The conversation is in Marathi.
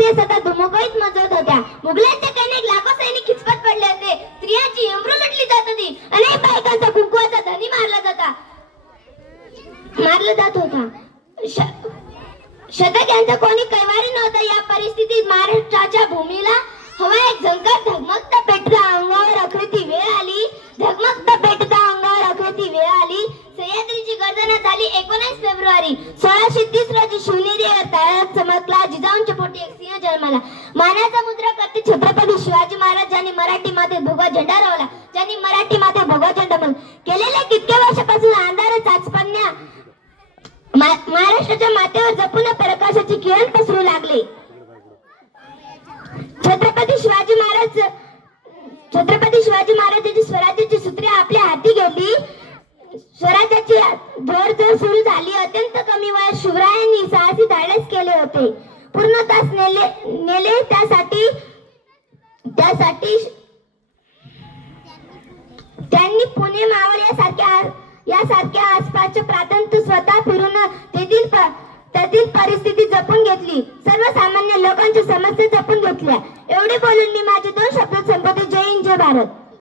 स्त्रिया सतत धुमगईत मजवत होत्या. मुघलांच्या कन्येक लाखो सैनिक खिचपत पडले होते. स्त्रियांची यमरू लुटली जात होती. अनेक बायकांचा कुंकवाचा धनी मारला जात होता. शतक यांचा कोणी कैवारी नव्हता. या परिस्थितीत महाराष्ट्राच्या भूमीला हवा एक झंकार. धगमगता पेटता अंगावर अखरेती वेळ आली. धगमगता पेटता अंगावर अखरेती वेळ आली. सह्याद्रीची गर्जना झाली 19 फेब्रुवारी 1630 रोजी. शिवनेरी ताळ्यात चमकला. जिजाऊंच्या पोटी एक सिंह जन्माला. मानाचा मुद्रा करते छत्रपती शिवाजी महाराज, ज्यांनी मराठी माते भगवा झेंडा रोवला. ज्यांनी मराठी माते भगवा झेंडा केलेल्या कितक्या वर्षापासून अंधार चाचपण्या महाराष्ट्राच्या मातेवर जपून प्रकाशाची किरण पसरू लागले. छत्रपती शिवाजी महाराजांची स्वराज्याची सूत्रे आपल्या हाती घेतली. स्वराज्याची जोर सुरू झाली. अत्यंत कमी वयात शिवरायांनी साहसी धाडस केले होते. पूर्णतास नेले. त्यासाठी त्यांनी पुणे मावळ यासारख्या आसपासच्या प्रांतात स्वतः फिरून तेथील परिस्थिती जपून घेतली. सर्वसामान्य लोकांच्या समस्या जपून घेतल्या. एवढे बोलून मी माझे 2 शब्द संपवते. जय हिंद, जय भारत.